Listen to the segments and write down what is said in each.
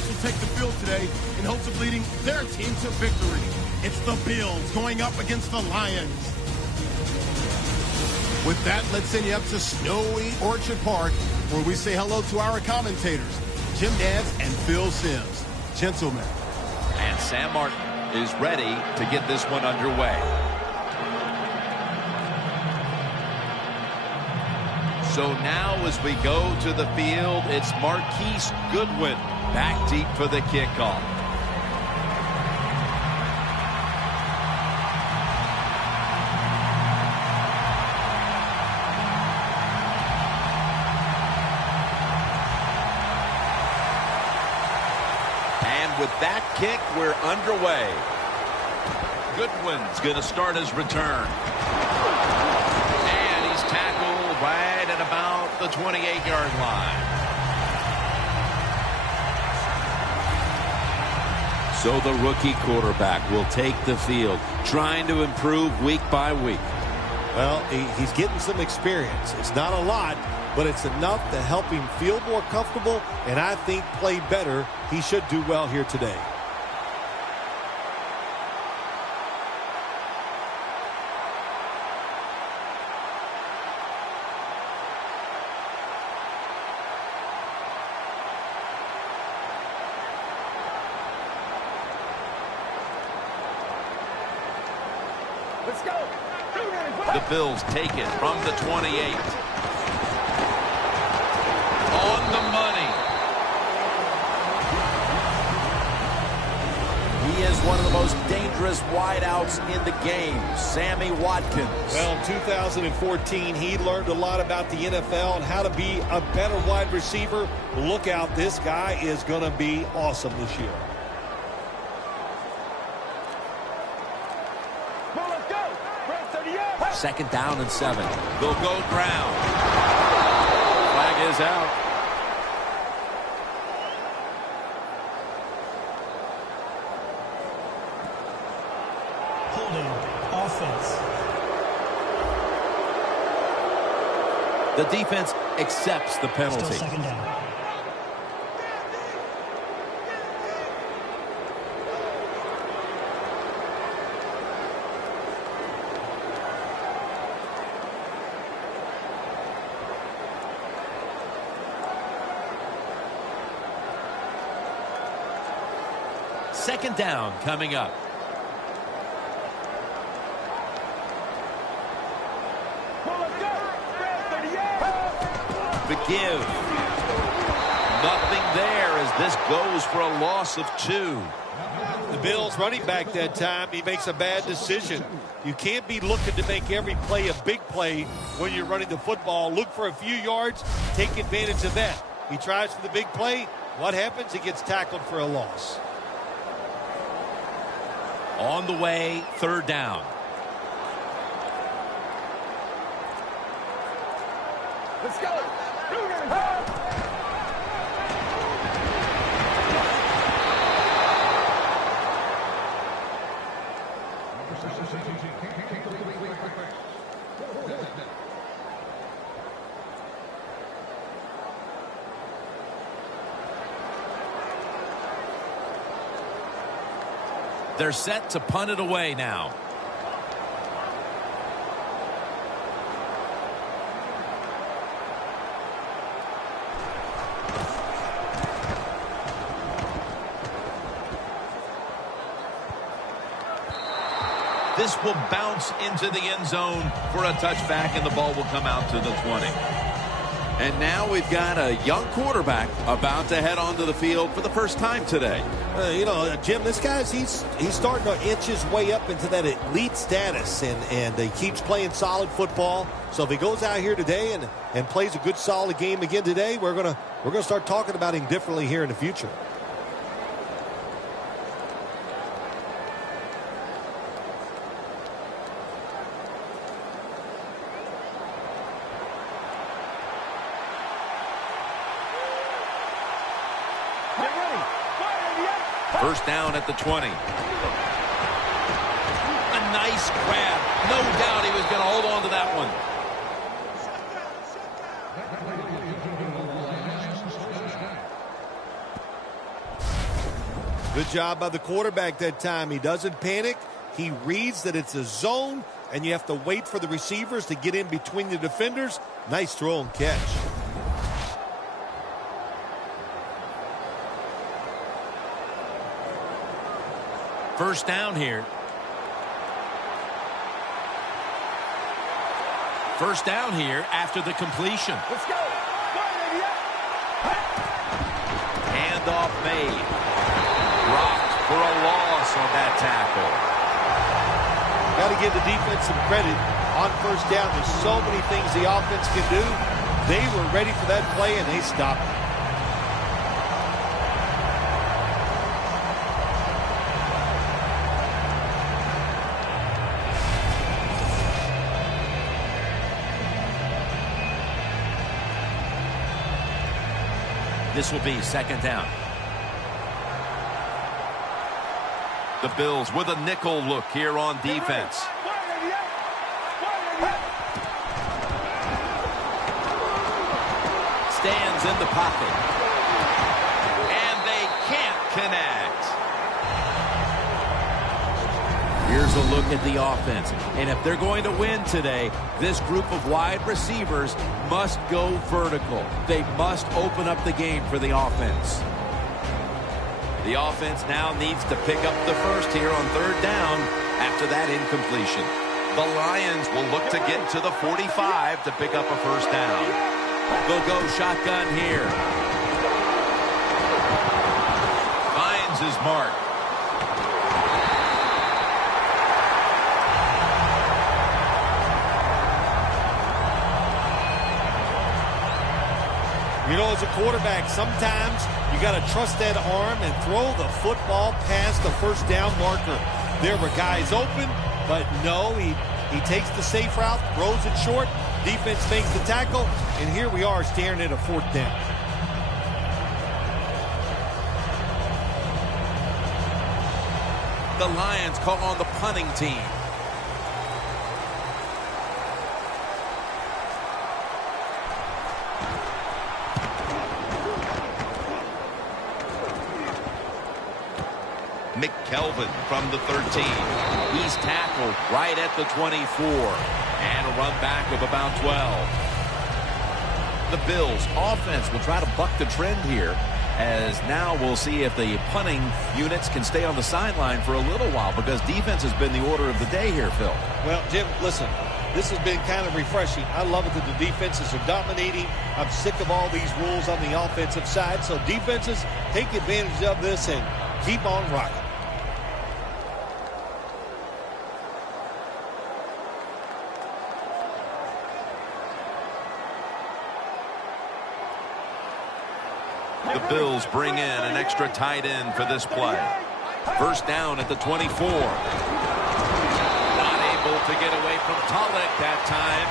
quarterbacks will take the field today in hopes of leading their team to victory. It's the Bills going up against the Lions. With that, let's send you up to snowy Orchard Park, where we say hello to our commentators, Jim Nantz and Phil Simms. Gentlemen. And Sam Martin is ready to get this one underway. So now as we go to the field, it's Marquise Goodwin back deep for the kickoff. And with that kick, we're underway. Goodwin's going to start his return. And he's tackled right at about the 28-yard line. So the rookie quarterback will take the field, trying to improve week by week. Well, he's getting some experience. It's not a lot, but it's enough to help him feel more comfortable and I think play better. He should do well here today. Let's go. The Bills take it from the 28. On the money. He is one of the most dangerous wideouts in the game, Sammy Watkins. Well, in 2014, he learned a lot about the NFL and how to be a better wide receiver. Look out, this guy is going to be awesome this year. Second down and 7. They'll go ground. Flag is out. Holding offense. The defense accepts the penalty. Still second down. Second down coming up. The give. Nothing there as this goes for a loss of 2. The Bills running back that time, he makes a bad decision. You can't be looking to make every play a big play when you're running the football. Look for a few yards, take advantage of that. He tries for the big play. What happens? He gets tackled for a loss. On the way, third down. Let's go. They're set to punt it away now. This will bounce into the end zone for a touchback, and the ball will come out to the 20. And now we've got a young quarterback about to head onto the field for the first time today. You know, Jim, this guy's he's starting to inch his way up into that elite status, and he keeps playing solid football. So if he goes out here today and plays a good solid game again today, we're gonna start talking about him differently here in the future. First down at the 20. A nice grab. No doubt he was going to hold on to that one. Good job by the quarterback that time. He doesn't panic. He reads that it's a zone, and you have to wait for the receivers to get in between the defenders. Nice throw and catch. First down here. First down here after the completion. Let's go. Handoff made. Rocked for a loss on that tackle. Got to give the defense some credit on first down. There's so many things the offense can do. They were ready for that play, and they stopped it. This will be second down. The Bills with a nickel look here on defense. Stands in the pocket. And they can't connect. Here's a look at the offense. And if they're going to win today, this group of wide receivers must go vertical. They must open up the game for the offense. The offense now needs to pick up the first here on third down after that incompletion. The Lions will look to get to the 45 to pick up a first down. They'll go shotgun here. Finds his mark. You know, as a quarterback, sometimes you got to trust that arm and throw the football past the first down marker. There were guys open, but no, he takes the safe route, throws it short, defense makes the tackle, and here we are staring at a fourth down. The Lions call on the punting team. McKelvin from the 13. He's tackled right at the 24. And a run back of about 12. The Bills offense will try to buck the trend here, as now we'll see if the punting units can stay on the sideline for a little while, because defense has been the order of the day here, Phil. Well, Jim, listen, this has been kind of refreshing. I love it that the defenses are dominating. I'm sick of all these rules on the offensive side, so defenses take advantage of this and keep on rocking. The Bills bring in an extra tight end for this play. First down at the 24. Not able to get away from Tulloch that time.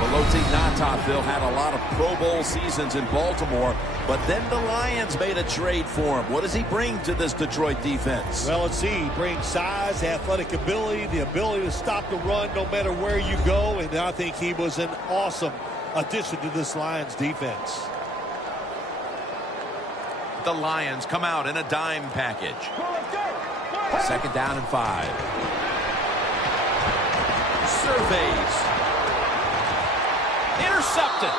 Haloti Ngata, Phil, had a lot of Pro Bowl seasons in Baltimore, but then the Lions made a trade for him. What does he bring to this Detroit defense? Well, let's see. He brings size, athletic ability, the ability to stop the run no matter where you go, and I think he was an awesome addition to this Lions defense. The Lions come out in a dime package. Second down and 5. Surveys. Intercepted.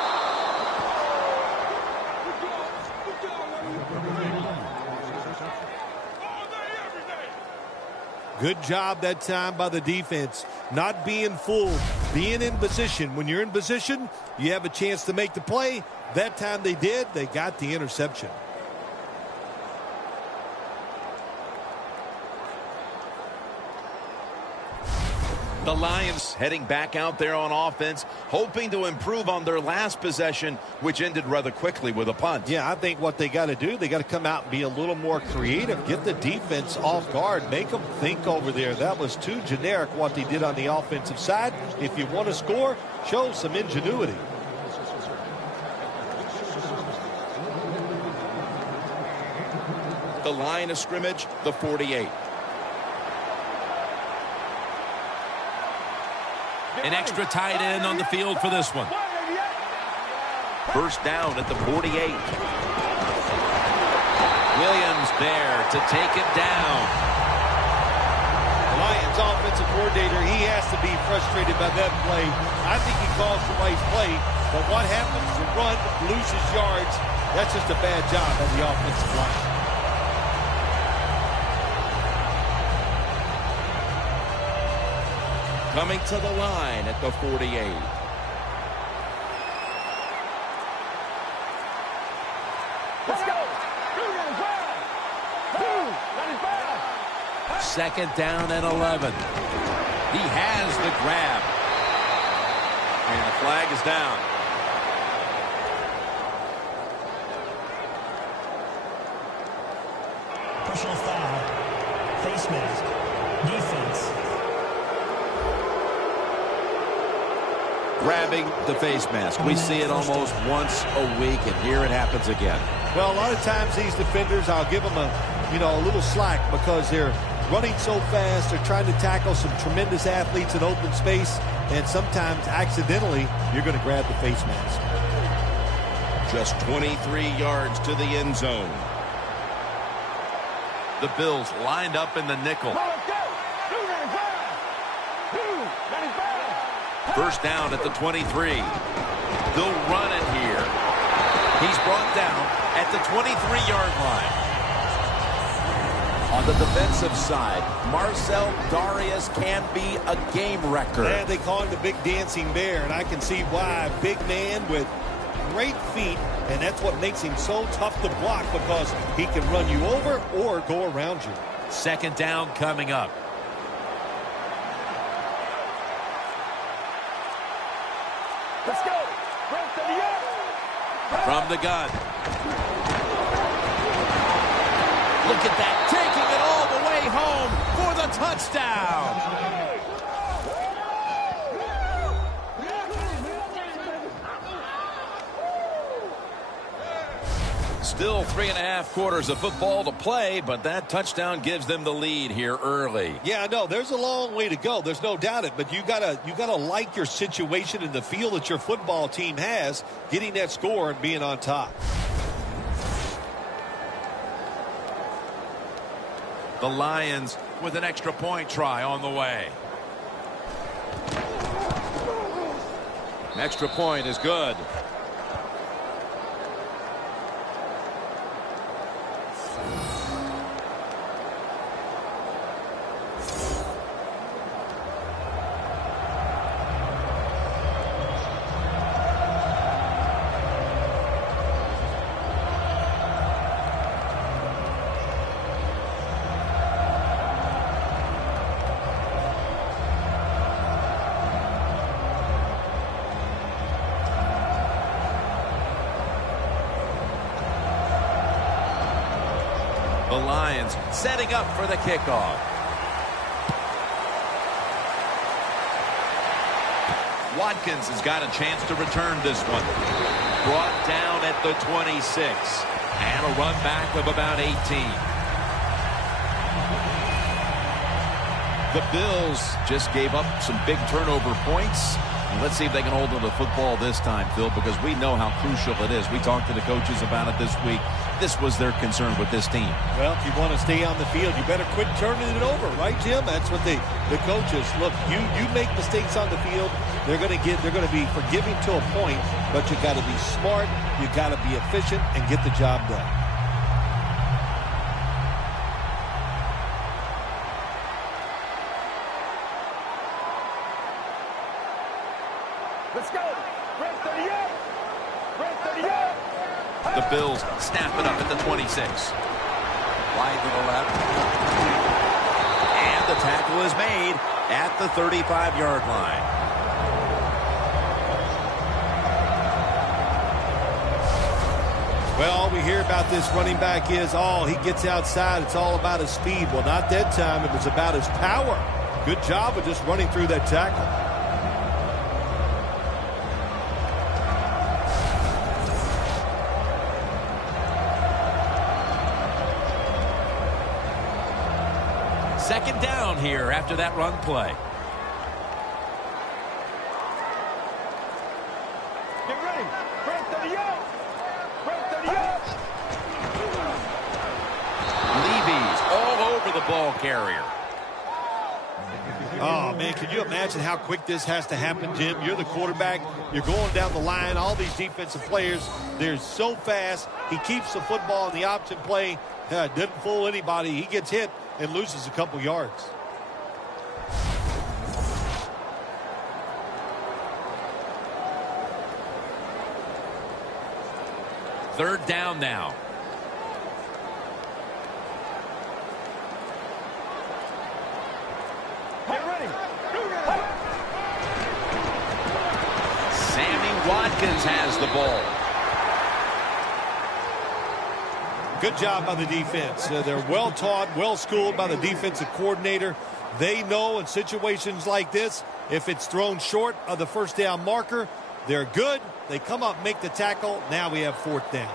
Good job that time by the defense. Not being fooled, being in position. When you're in position, you have a chance to make the play. That time they did. They got the interception. The Lions heading back out there on offense, hoping to improve on their last possession, which ended rather quickly with a punt. Yeah, I think what they got to do, they got to come out and be a little more creative, get the defense off guard, make them think over there. That was too generic what they did on the offensive side. If you want to score, show some ingenuity. The line of scrimmage, the 48. An extra tight end on the field for this one. First down at the 48. Williams to take it down. The Lions offensive coordinator, he has to be frustrated by that play. I think he calls the right play, but what happens? The run loses yards. That's just a bad job of the offensive line. Coming to the line at the 48. Let's go. Second down and 11. He has the grab. And the flag is down. Personal foul. Face mask. Defense. Grabbing the face mask. We see it almost once a week, and here it happens again. Well, a lot of times these defenders, I'll give them a little slack because they're running so fast. They're trying to tackle some tremendous athletes in open space, and sometimes accidentally you're going to grab the face mask. Just 23 yards to the end zone. The Bills lined up in the nickel. First down at the 23. They'll run it here. He's brought down at the 23-yard line. On the defensive side, Marcell Dareus can be a game wrecker. And they call him the Big Dancing Bear, and I can see why. Big man with great feet, and that's what makes him so tough to block because he can run you over or go around you. Second down coming up. Let's go. From the gun. Look at that, taking it all the way home for the touchdown. Still 3.5 quarters of football to play, but that touchdown gives them the lead here early. Yeah, I know. There's a long way to go. There's no doubt it. But you gotta like your situation in the field that your football team has, getting that score and being on top. The Lions with an extra point try on the way. An extra point is good. The Lions setting up for the kickoff. Watkins has got a chance to return this one. Brought down at the 26. And a run back of about 18. The Bills just gave up some big turnover points. And let's see if they can hold on to the football this time, Phil, because we know how crucial it is. We talked to the coaches about it this week. This was their concern with this team. Well, if you want to stay on the field, you better quit turning it over, right, Jim? That's what the coaches look. You make mistakes on the field, they're going to be forgiving to a point, but you got to be smart, you got to be efficient, and get the job done. Let's go. Red 38. Red 38. The Bills snap it up at the 26. Wide to the left. And the tackle is made at the 35-yard line. Well, all we hear about this running back is, he gets outside. It's all about his speed. Well, not that time. It was about his power. Good job of just running through that tackle. Second down here after that run play. Get ready. Red 38. Red 38. Levy ball carrier. Oh, man, can you imagine how quick this has to happen, Jim? You're the quarterback. You're going down the line. All these defensive players, they're so fast. He keeps the football in the option play. Didn't fool anybody. He gets hit and loses a couple yards. Third down now. Get ready. Sammy Watkins has the ball. Good job by the defense. They're well taught, well schooled by the defensive coordinator. They know in situations like this, if it's thrown short of the first down marker, they're good. They come up, make the tackle. Now we have fourth down.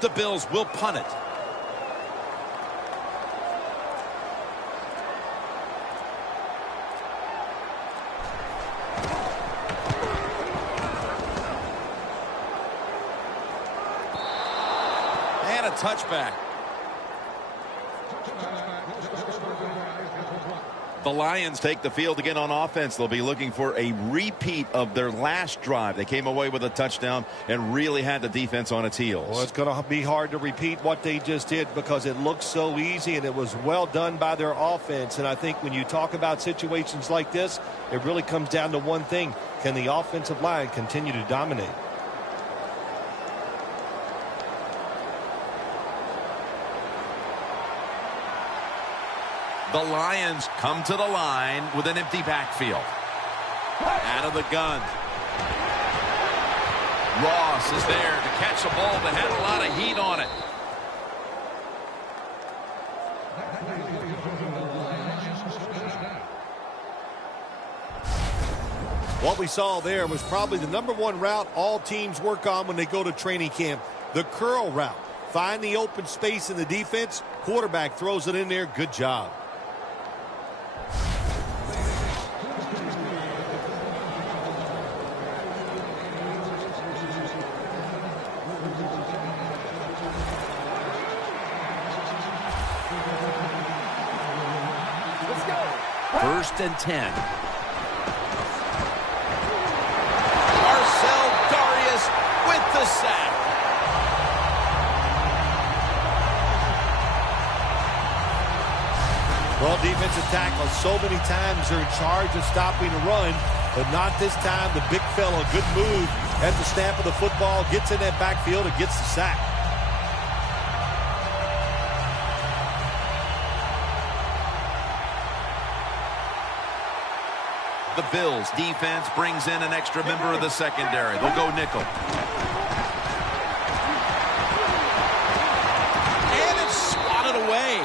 The Bills will punt it. And a touchback. The Lions take the field again on offense. They'll be looking for a repeat of their last drive. They came away with a touchdown and really had the defense on its heels. Well, it's going to be hard to repeat what they just did because it looks so easy and it was well done by their offense. And I think when you talk about situations like this, it really comes down to one thing. Can the offensive line continue to dominate? The Lions come to the line with an empty backfield. Out of the gun. Ross is there to catch a ball that had a lot of heat on it. What we saw there was probably the #1 route all teams work on when they go to training camp. The curl route. Find the open space in the defense. Quarterback throws it in there. Good job. First and 10. Marcel Darius with the sack. Well, defensive tackles so many times they're in charge of stopping the run, but not this time. The big fella, good move at the snap of the football, gets in that backfield and gets the sack. The Bills defense brings in an extra member of the secondary. They'll go nickel. And it's swatted away.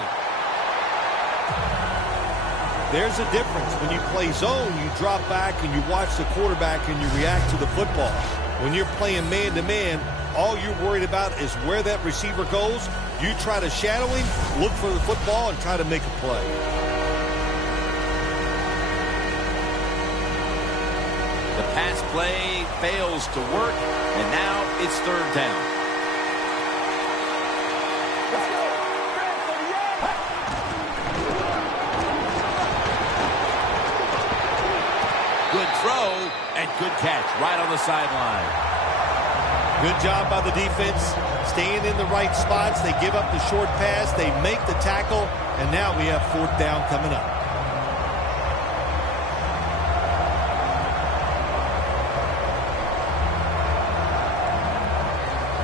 There's a difference. When you play zone, you drop back and you watch the quarterback and you react to the football. When you're playing man-to-man, all you're worried about is where that receiver goes. You try to shadow him, look for the football, and try to make a play. The pass play fails to work, and now it's third down. Let's go. Good throw and good catch right on the sideline. Good job by the defense, staying in the right spots. They give up the short pass, they make the tackle, and now we have fourth down coming up.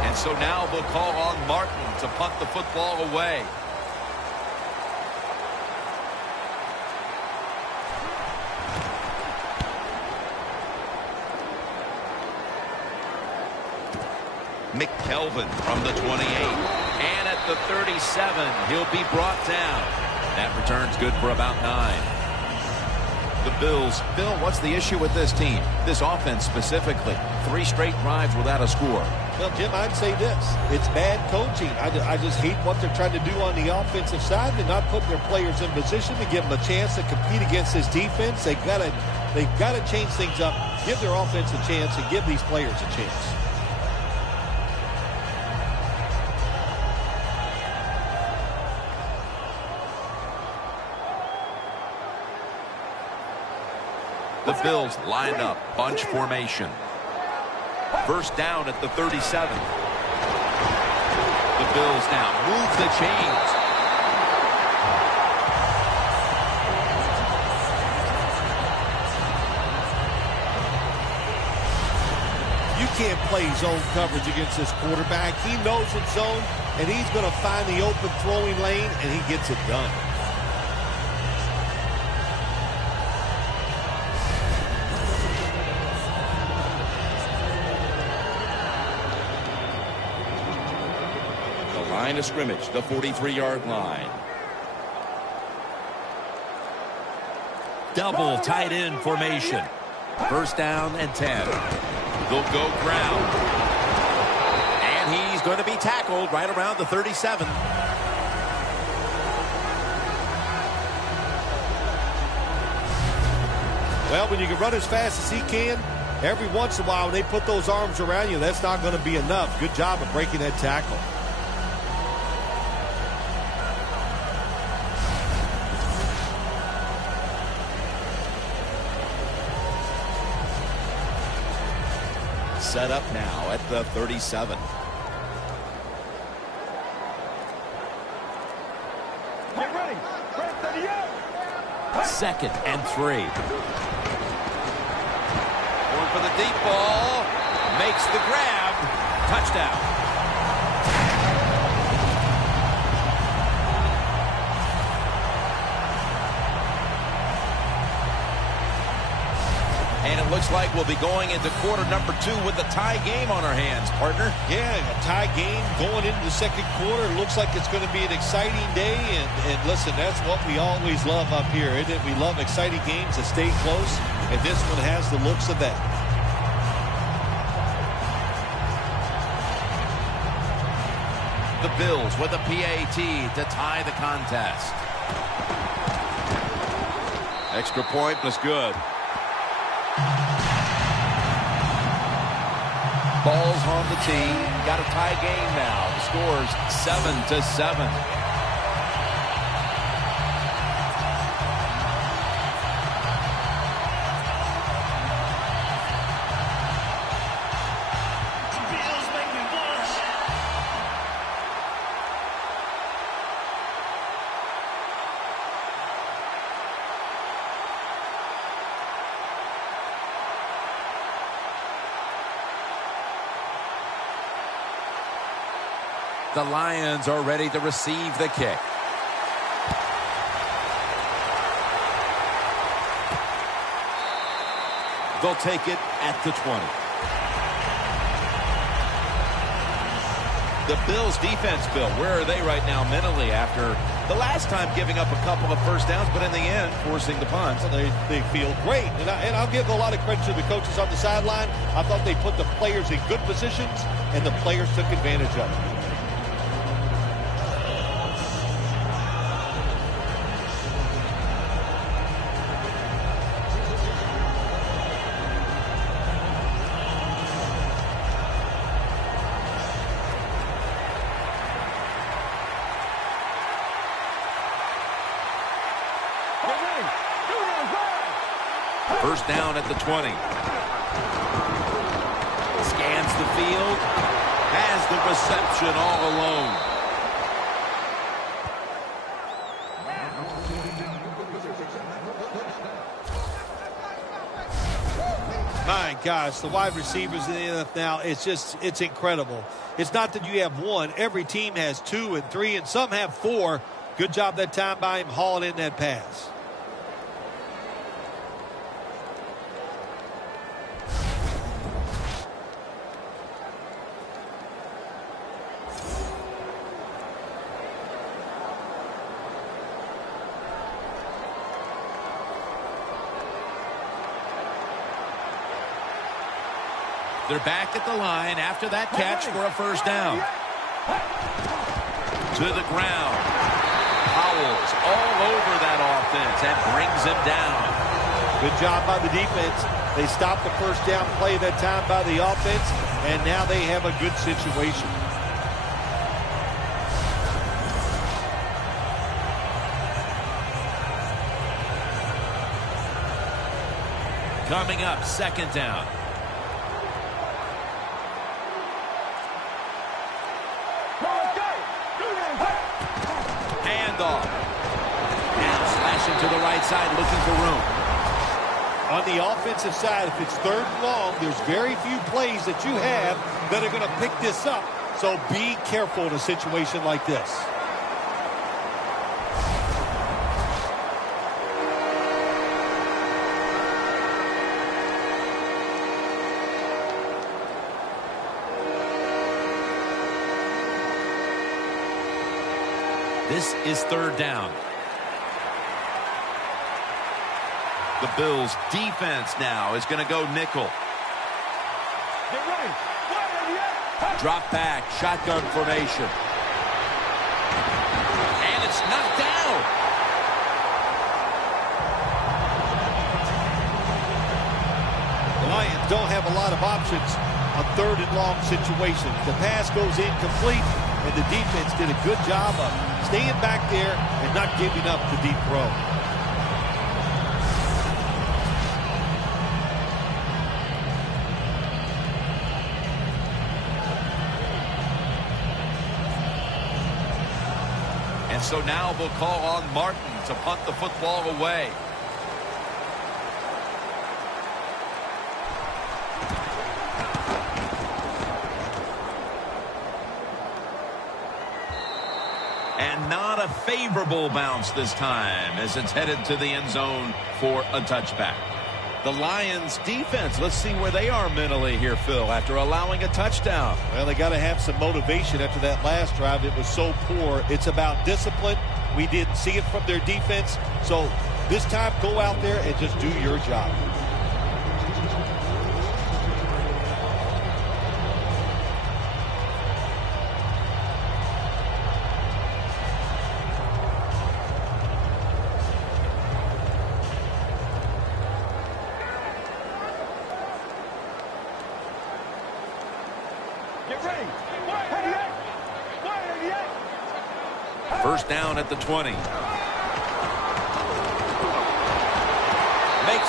And so now they'll call on Martin to punt the football away. McKelvin from the 28. And at the 37, he'll be brought down. That return's good for about 9. The Bills. Bill, what's the issue with this team? This offense specifically. 3 straight drives without a score. Well, Jim, I'd say this. It's bad coaching. I just hate what they're trying to do on the offensive side. They're not putting their players in position to give them a chance to compete against this defense. They've got to change things up, give their offense a chance, and give these players a chance. The Bills lined up, bunch formation. First down at the 37. The Bills now move the chains. You can't play zone coverage against this quarterback. He knows it's zone, and he's going to find the open throwing lane, and he gets it done. The line of scrimmage, the 43-yard line. Double tight end formation. First down and 10. They'll go ground. And he's going to be tackled right around the 37. Well, when you can run as fast as he can, every once in a while when they put those arms around you, that's not going to be enough. Good job of breaking that tackle. Set up now at the 37. Get ready. Press 38. Second and 3. Going for the deep ball. Makes the grab. Touchdown. And it looks like we'll be going into quarter number 2 with a tie game on our hands, partner. Yeah, a tie game going into the second quarter. Looks like it's going to be an exciting day. And listen, that's what we always love up here, isn't it? We love exciting games that stay close, and this one has the looks of that. The Bills with a PAT to tie the contest. Extra point was good. Ball's on the tee. Got a tie game now. The score's 7-7. The Lions are ready to receive the kick. They'll take it at the 20. The Bills defense, Bill, where are they right now mentally after the last time giving up a couple of first downs, but in the end, forcing the punts? Well, they feel great. And I'll give a lot of credit to the coaches on the sideline. I thought they put the players in good positions, and the players took advantage of it. First down at the 20. Scans the field. Has the reception all alone. My gosh, the wide receivers in the NFL, it's incredible. It's not that you have one. Every team has 2 and 3, and some have 4. Good job that time by him hauling in that pass. They're back at the line after that catch for a first down. To the ground. Powell's all over that offense and brings him down. Good job by the defense. They stopped the first down play that time by the offense, and now they have a good situation. Coming up, second down. Handoff. Now slashing to the right side, looking for room. On the offensive side, if it's third and long, there's very few plays that you have that are going to pick this up. So be careful in a situation like this. This is third down. The Bills defense now is going to go nickel. Get ready. Drop back, shotgun formation. And it's knocked down. The Lions don't have a lot of options on third and long situations. The pass goes incomplete, and the defense did a good job of staying back there and not giving up the deep throw. And so now they'll call on Martin to punt the football away. And not a favorable bounce this time as it's headed to the end zone for a touchback. The Lions defense, let's see where they are mentally here, Phil, after allowing a touchdown. Well, they got to have some motivation after that last drive. It was so poor. It's about discipline. We didn't see it from their defense. So this time, go out there and just do your job. First down at the 20. Makes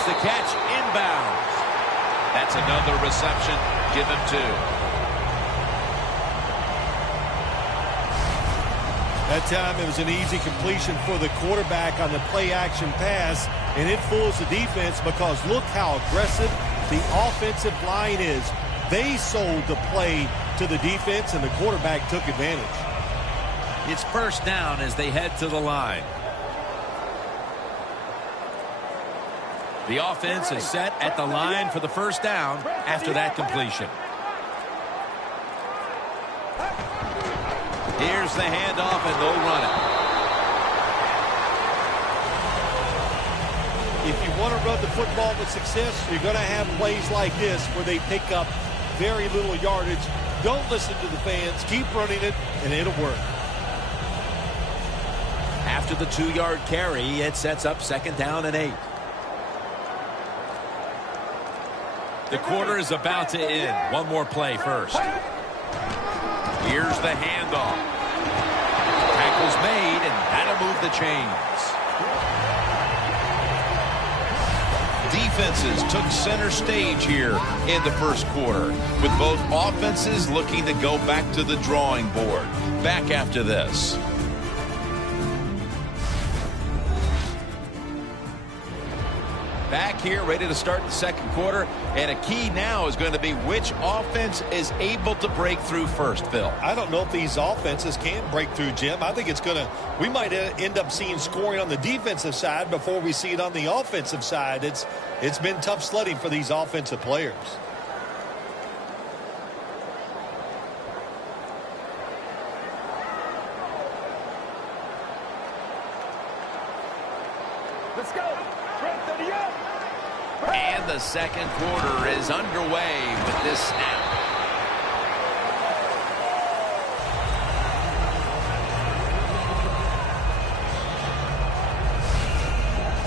the catch inbounds. That's another reception. Give him 2. That time it was an easy completion for the quarterback on the play-action pass, and it fools the defense because look how aggressive the offensive line is. They sold the play to the defense, and the quarterback took advantage. It's first down as they head to the line. The offense is set at the line for the first down after that completion. Here's the handoff, and they'll run it. If you want to run the football with success, you're going to have plays like this where they pick up very little yardage. Don't listen to the fans. Keep running it, and it'll work. After the 2-yard carry, it sets up second down and 8. The quarter is about to end. One more play first. Here's the handoff. Tackle's made, and that'll move the chains. Defenses took center stage here in the first quarter, with both offenses looking to go back to the drawing board. Back after this. Back here, ready to start the second quarter, and a key now is going to be which offense is able to break through first, Phil. I don't know if these offenses can break through, Jim. I think it's going to, we might end up seeing scoring on the defensive side before we see it on the offensive side. It's been tough sledding for these offensive players. Let's go. And the second quarter is underway with this snap.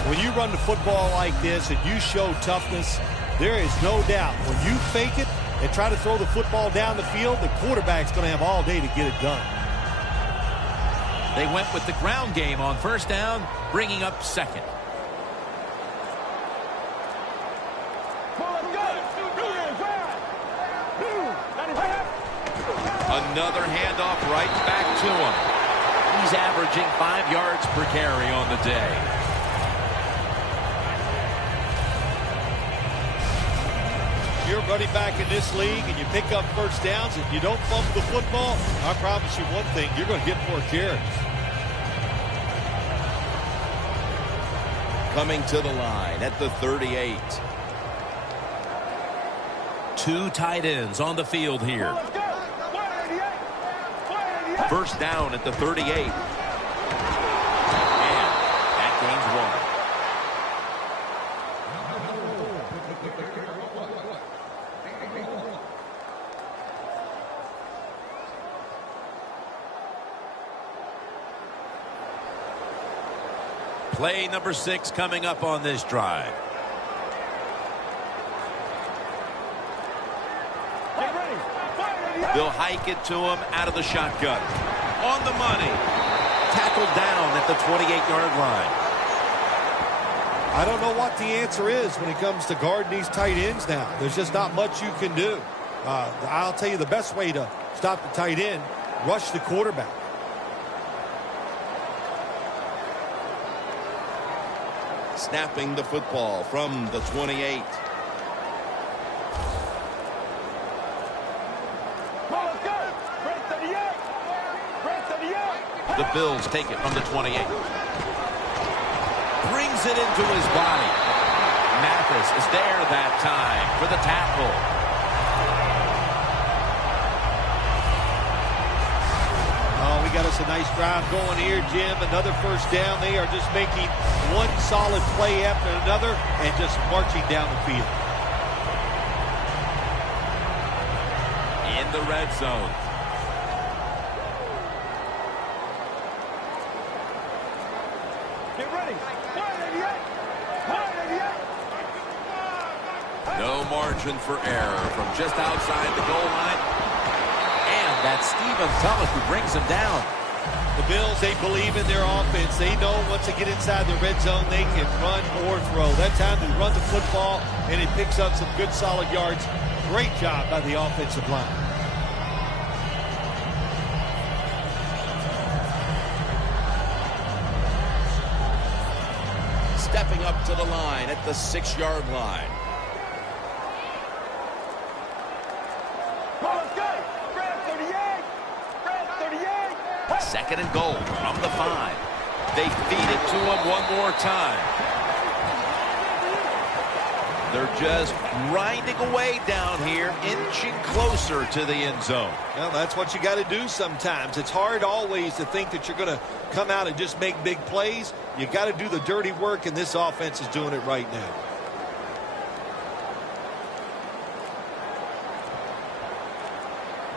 When you run the football like this and you show toughness, there is no doubt when you fake it and try to throw the football down the field, the quarterback's going to have all day to get it done. They went with the ground game on first down, bringing up second. Another handoff right back to him. He's averaging 5 yards per carry on the day. You're running back in this league and you pick up first downs and you don't fumble the football, I promise you one thing, you're going to get more carries. Coming to the line at the 38. 2 tight ends on the field here. First down at the 38. And that gains 1. Play number 6 coming up on this drive. They'll hike it to him out of the shotgun. On the money. Tackled down at the 28-yard line. I don't know what the answer is when it comes to guarding these tight ends now. There's just not much you can do. I'll tell you the best way to stop the tight end, rush the quarterback. Snapping the football from the 28. The Bills take it from the 28. Brings it into his body. Mathis is there that time for the tackle. Oh, we got us a nice drive going here, Jim. Another first down. They are just making one solid play after another and just marching down the field. In the red zone. Get ready. 188. No margin for error from just outside the goal line. And that's Stephen Thomas who brings him down. The Bills, they believe in their offense. They know once they get inside the red zone, they can run or throw. That time they run the football, and it picks up some good solid yards. Great job by the offensive line. Stepping up to the line at the 6-yard line. Second and goal from the 5. They feed it to him one more time. They're just grinding away down here, inching closer to the end zone. Well, that's what you got to do sometimes. It's hard always to think that you're going to come out and just make big plays. You got to do the dirty work, and this offense is doing it right now.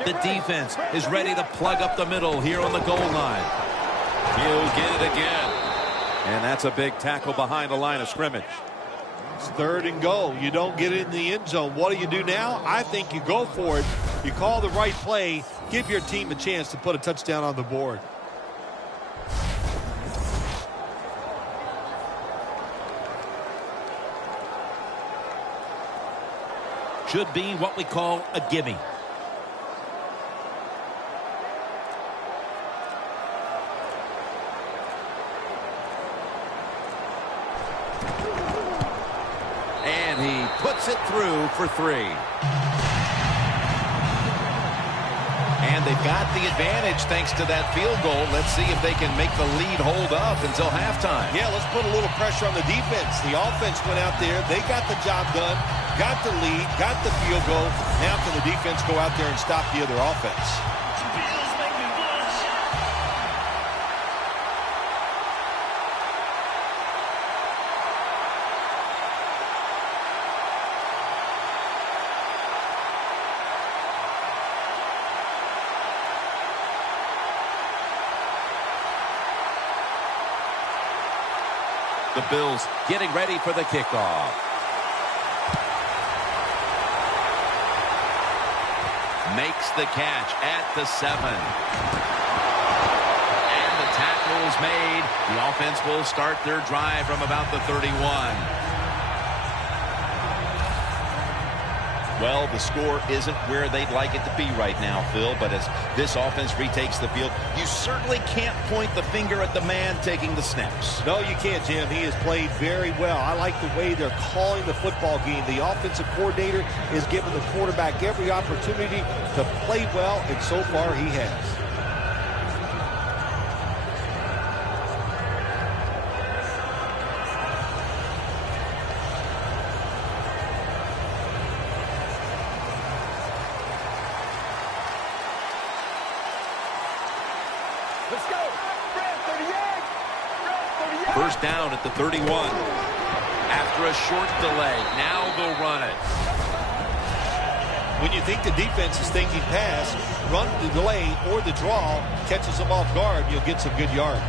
The defense is ready to plug up the middle here on the goal line. He'll get it again. And that's a big tackle behind the line of scrimmage. It's third and goal. You don't get it in the end zone. What do you do now? I think you go for it. You call the right play. Give your team a chance to put a touchdown on the board. Should be what we call a gimme. And he puts it through for 3. And they've got the advantage thanks to that field goal. Let's see if they can make the lead hold up until halftime. Yeah, let's put a little pressure on the defense. The offense went out there. They got the job done, got the lead, got the field goal. Now can the defense go out there and stop the other offense? The Bills getting ready for the kickoff. Makes the catch at the 7. And the tackle is made. The offense will start their drive from about the 31. Well, the score isn't where they'd like it to be right now, Phil, but as this offense retakes the field, you certainly can't point the finger at the man taking the snaps. No, you can't, Jim. He has played very well. I like the way they're calling the football game. The offensive coordinator is giving the quarterback every opportunity to play well, and so far he has. Let's go. Red 38. Red 38. First down at the 31. After a short delay, now they'll run it. When you think the defense is thinking pass, run the delay or the draw catches them off guard, you'll get some good yards.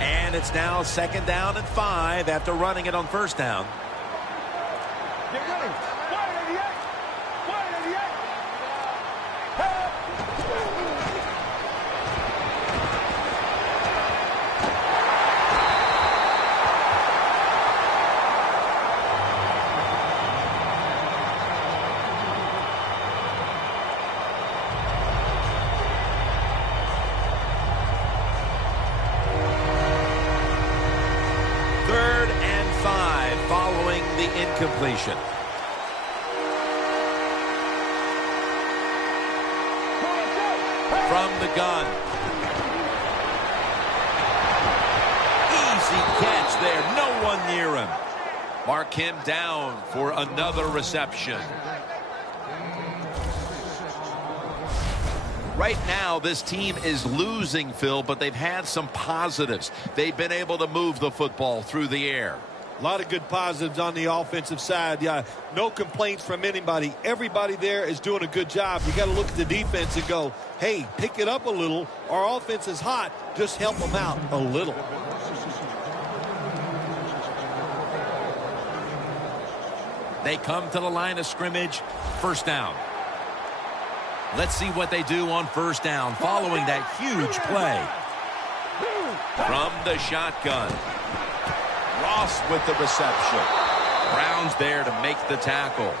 And it's now 2nd down and 5 after running it on first down. Get ready. 188. 188. Third and 5 following the incompletion. From the gun. Easy catch there. No one near him. Mark him down for another reception. Right now, this team is losing, Phil, but they've had some positives. They've been able to move the football through the air. A lot of good positives on the offensive side. Yeah, no complaints from anybody. Everybody there is doing a good job. You got to look at the defense and go, hey, pick it up a little. Our offense is hot. Just help them out a little. They come to the line of scrimmage. First down. Let's see what they do on first down following that huge play. From the shotgun. Ross with the reception. Brown's there to make the tackle.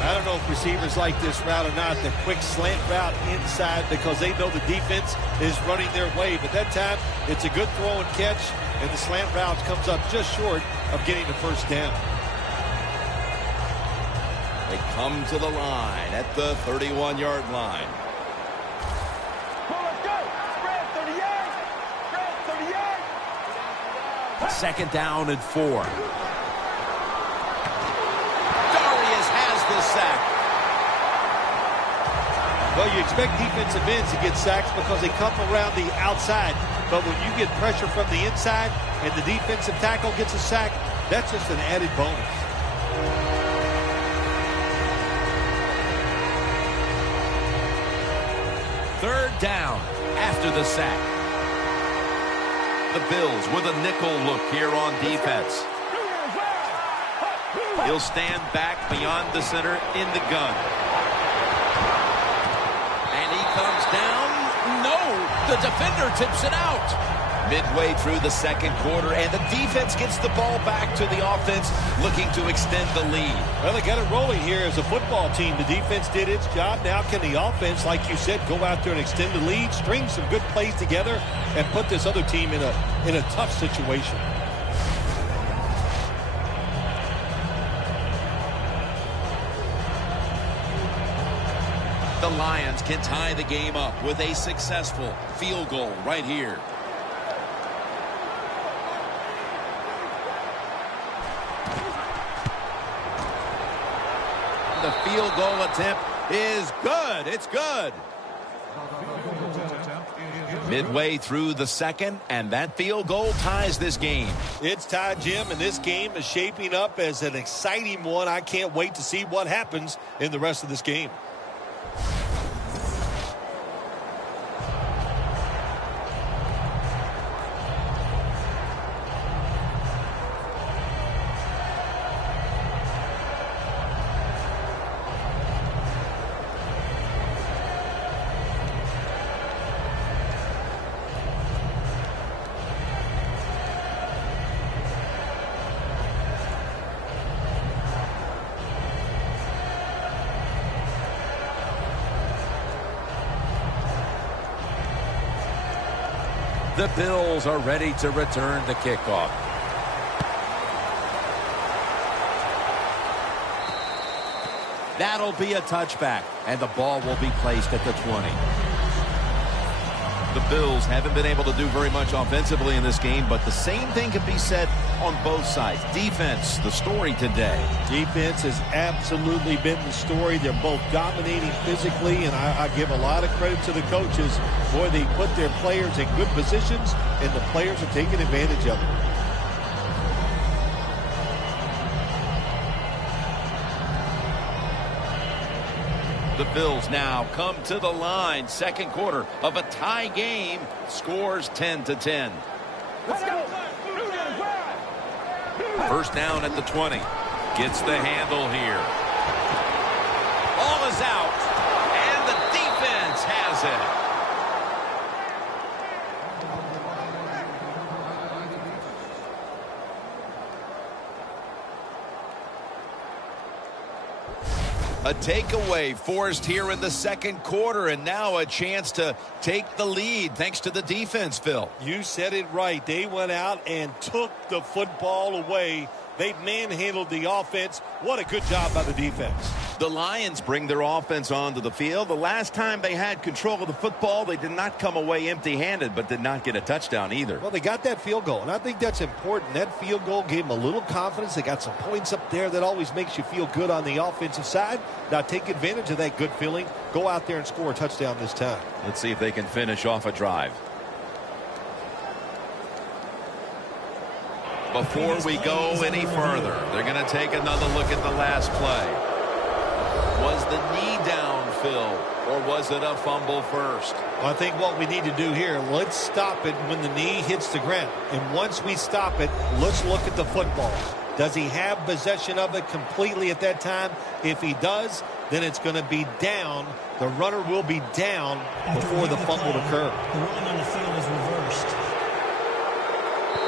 I don't know if receivers like this route or not, the quick slant route inside, because they know the defense is running their way. But that time, it's a good throw and catch, and the slant route comes up just short of getting the first down. They come to the line at the 31-yard line. Let's go. Red 38. Red 38. 2nd down and 4. Darius has the sack. Well, you expect defensive ends to get sacks because they come around the outside. But when you get pressure from the inside and the defensive tackle gets a sack, that's just an added bonus. Third down after the sack. The Bills with a nickel look here on defense. He'll stand back beyond the center in the gun. And he comes down. No, the defender tips it out. Midway through the 2nd quarter, and the defense gets the ball back to the offense, looking to extend the lead. Well, they got it rolling here as a football team. The defense did its job. Now can the offense, like you said, go out there and extend the lead, string some good plays together, and put this other team in a tough situation. The Lions can tie the game up with a successful field goal right here. The field goal attempt is good. It's good. Midway through the 2nd, and that field goal ties this game. It's tied, Jim, and this game is shaping up as an exciting one. I can't wait to see what happens in the rest of this game. The Bills are ready to return the kickoff. That'll be a touchback, and the ball will be placed at the 20. The Bills haven't been able to do very much offensively in this game, but the same thing can be said on both sides. Defense, the story today. Defense has absolutely been the story. They're both dominating physically, and I give a lot of credit to the coaches. Boy, they put their players in good positions, and the players are taking advantage of it. The Bills now come to the line. Second quarter of a tie game. Scores 10-10. Let's go. First down at the 20. Gets the handle here. Ball is out. And the defense has it. A takeaway forced here in the second quarter, and now a chance to take the lead thanks to the defense, Phil. You said it right. They went out and took the football away. They manhandled the offense. What a good job by the defense. The Lions bring their offense onto the field. The last time they had control of the football, they did not come away empty-handed, but did not get a touchdown either. Well, they got that field goal, and I think that's important. That field goal gave them a little confidence. They got some points up there that always makes you feel good on the offensive side. Now take advantage of that good feeling. Go out there and score a touchdown this time. Let's see if they can finish off a drive. Before we go any further, they're going to take another look at the last play. Was the knee down, Phil, or was it a fumble first? Well, I think what we need to do here, let's stop it when the knee hits the ground. And once we stop it, let's look at the football. Does he have possession of it completely at that time? If he does, then it's going to be down. The runner will be down before the fumble occurs. The ruling on the field is reversed.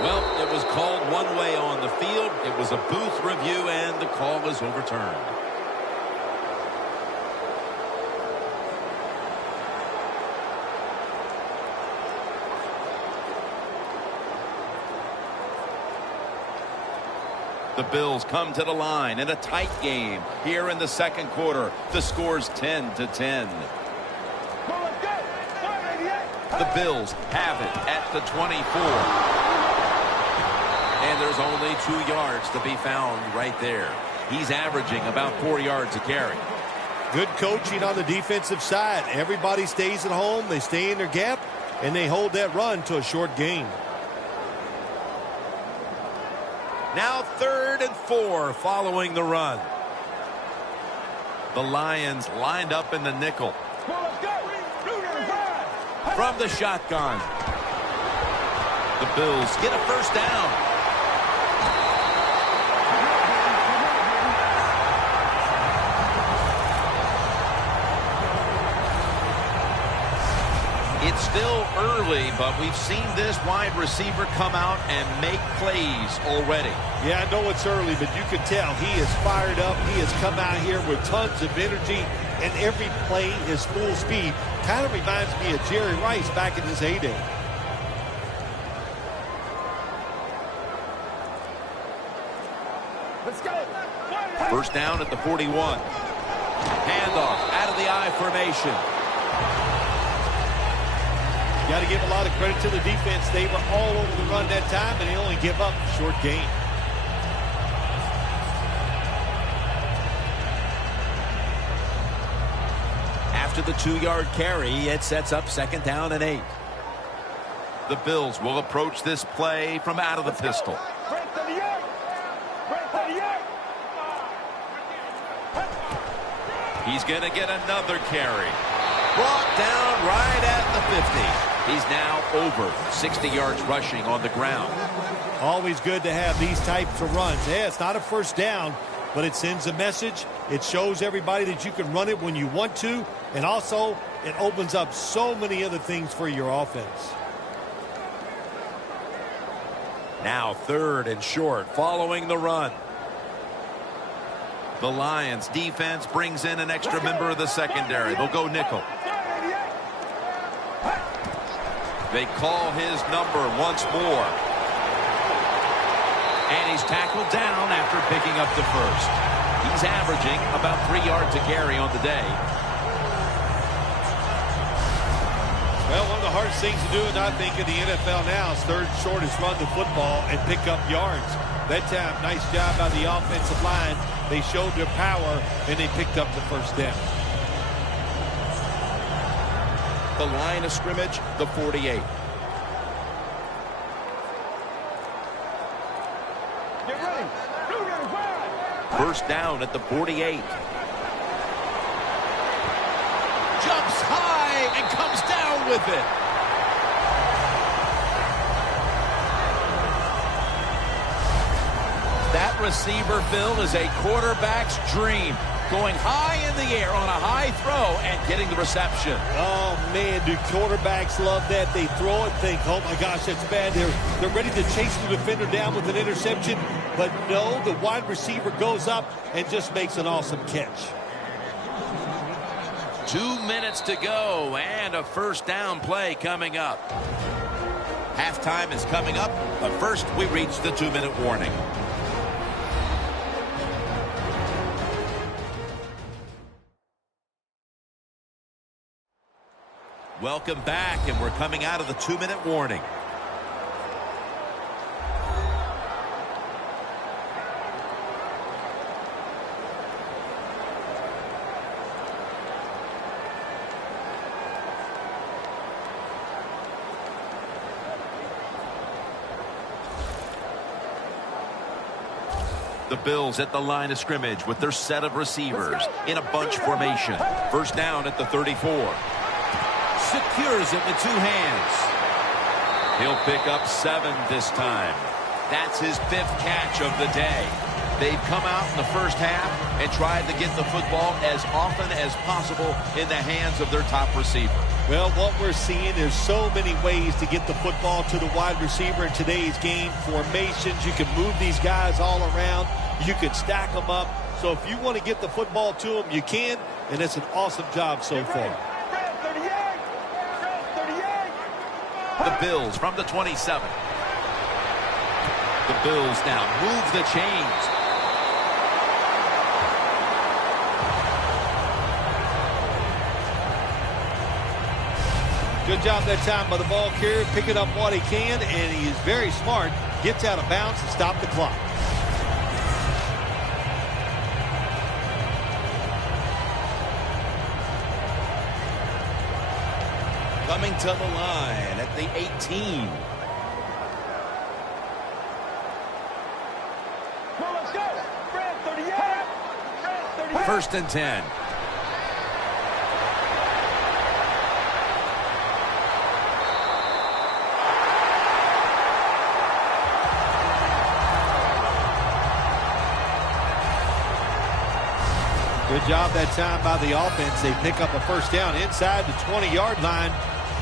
Well, it was called one way on the field. It was a booth review, and the call was overturned. The Bills come to the line in a tight game here in the second quarter. The score's 10-10. The Bills have it at the 24. And there's only 2 yards to be found right there. He's averaging about 4 yards a carry. Good coaching on the defensive side. Everybody stays at home. They stay in their gap, and they hold that run to a short gain. Now 3rd and 4 following the run. The Lions lined up in the nickel. From the shotgun. The Bills get a first down. It's still early, but we've seen this wide receiver come out and make plays already. Yeah, I know it's early, but you can tell he is fired up. He has come out here with tons of energy, and every play is full speed. Kind of reminds me of Jerry Rice back in his heyday. Let's go. First down at the 41. Handoff out of the I formation. Got to give a lot of credit to the defense. They were all over the run that time, and they only give up a short gain. After the 2-yard carry, it sets up 2nd down and 8. The Bills will approach this play from out of the pistol. He's going to get another carry. Brought down right at the 50. He's now over 60 yards rushing on the ground. Always good to have these types of runs. Yeah, it's not a first down, but it sends a message. It shows everybody that you can run it when you want to, and also it opens up so many other things for your offense. Now 3rd and short following the run. The Lions defense brings in an extra member of the secondary. They'll go nickel. They call his number once more. And he's tackled down after picking up the first. He's averaging about 3 yards a carry on the day. Well, one of the hardest things to do, and I think, in the NFL now is third shortest run the football and pick up yards. That time, nice job by the offensive line. They showed their power, and they picked up the first down. The line of scrimmage, the 48. Get ready. First down at the 48. Jumps high and comes down with it. That receiver, Phil, is a quarterback's dream. Going high in the air on a high throw and getting the reception. Oh, man, do quarterbacks love that? They throw it, think, oh, my gosh, that's bad. They're ready to chase the defender down with an interception. But no, the wide receiver goes up and just makes an awesome catch. 2 minutes to go and a first down play coming up. Halftime is coming up, but first we reach the 2-minute warning. Welcome back, and we're coming out of the 2-minute warning. The Bills at the line of scrimmage with their set of receivers in a bunch formation. First down at the 34. Secures it with 2 hands. He'll pick up 7 this time. That's his 5th catch of the day. They've come out in the first half and tried to get the football as often as possible in the hands of their top receiver. Well, what we're seeing is so many ways to get the football to the wide receiver in today's game. Formations, you can move these guys all around. You can stack them up. So if you want to get the football to them, you can, and it's an awesome job so far. The Bills from the 27. The Bills now move the chains. Good job that time by the ball carrier, picking up what he can, and he is very smart. Gets out of bounds and stops the clock. Coming to the line at the 18. Well, let's go. Fred, 38. 38. First and 10. Good job that time by the offense. They pick up a first down inside the 20-yard line.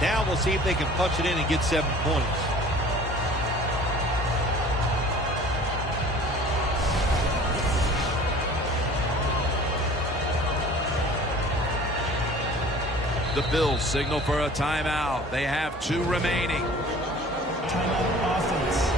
Now we'll see if they can punch it in and get 7 points. The Bills signal for a timeout. They have 2 remaining. Timeout offense.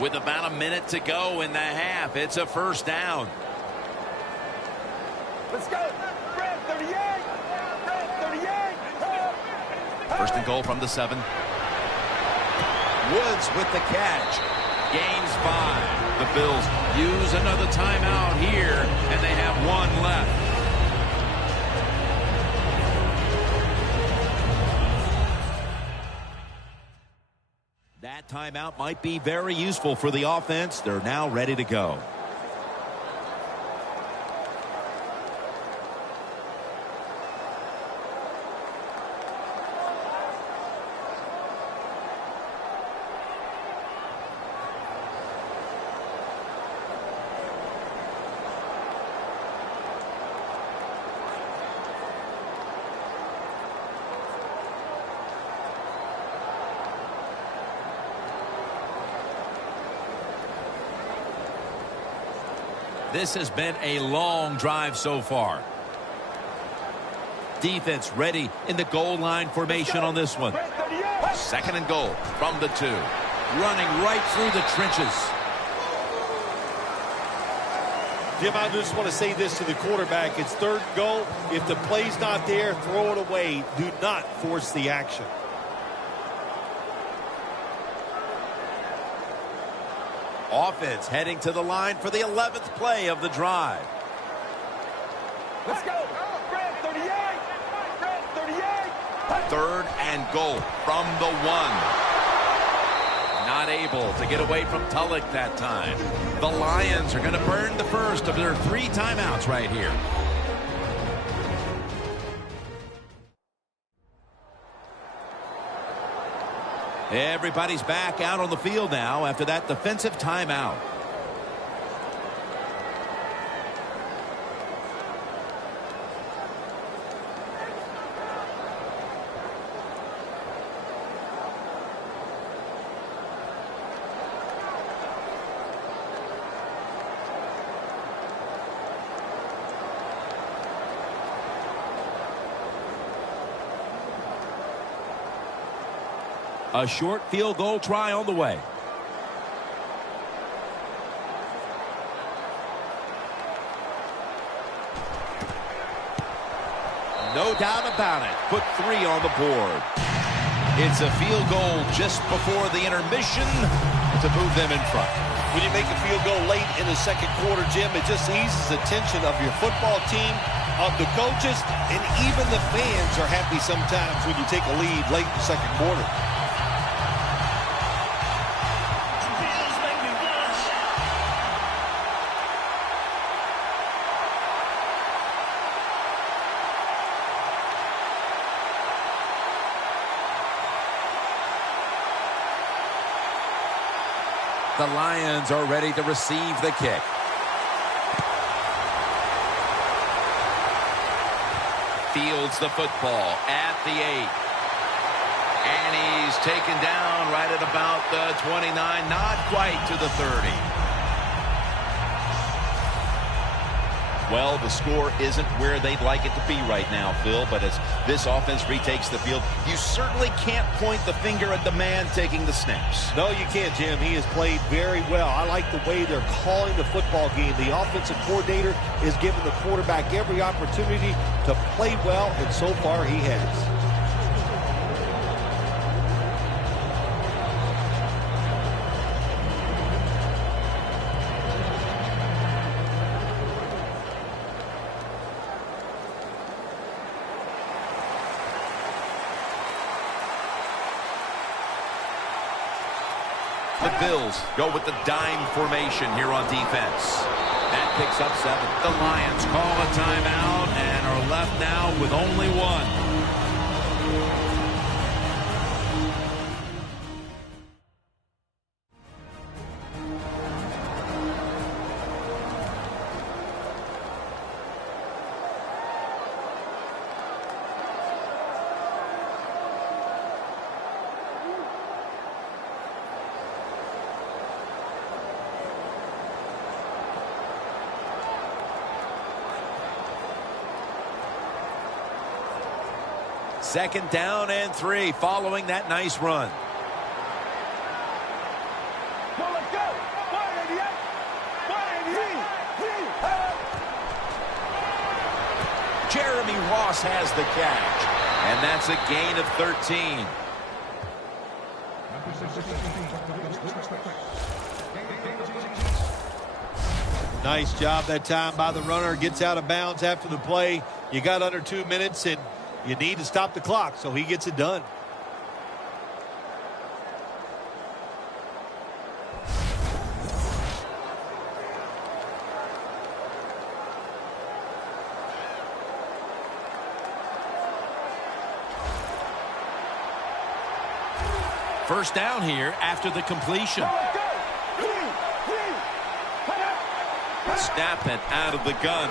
With about a minute to go in the half, it's a first down. Let's go. Fred, 38. Fred, 38. First and goal from the 7. Woods with the catch. Gains 5. The Bills use another timeout here, and they have 1 left. That timeout might be very useful for the offense. They're now ready to go. This has been a long drive so far. Defense ready in the goal line formation on this one. Second and goal from the 2. Running right through the trenches. Jim, I just want to say this to the quarterback. It's third and goal. If the play's not there, throw it away. Do not force the action. Offense heading to the line for the 11th play of the drive. Let's go. Red 38. Red 38. Third and goal from the 1. Not able to get away from Tulloch that time. The Lions are going to burn the first of their 3 timeouts right here. Everybody's back out on the field now after that defensive timeout. A short field goal try on the way. No doubt about it. Put 3 on the board. It's a field goal just before the intermission to move them in front. When you make a field goal late in the second quarter, Jim, it just eases the tension of your football team, of the coaches, and even the fans are happy sometimes when you take a lead late in the second quarter. The Lions are ready to receive the kick. Fields the football at the 8. And he's taken down right at about the 29, not quite to the 30. Well, the score isn't where they'd like it to be right now, Phil, but as this offense retakes the field, you certainly can't point the finger at the man taking the snaps. No, you can't, Jim. He has played very well. I like the way they're calling the football game. The offensive coordinator is giving the quarterback every opportunity to play well, and so far he has. The Bills go with the dime formation here on defense. That picks up 7. The Lions call a timeout and are left now with only 1. Second down and 3 following that nice run. Well, let's go. 188. 188. Jeremy Ross has the catch, and that's a gain of 13. Nice job that time by the runner. Gets out of bounds after the play. You got under 2 minutes, and you need to stop the clock, so he gets it done. First down here after the completion. Snap it out of the gun.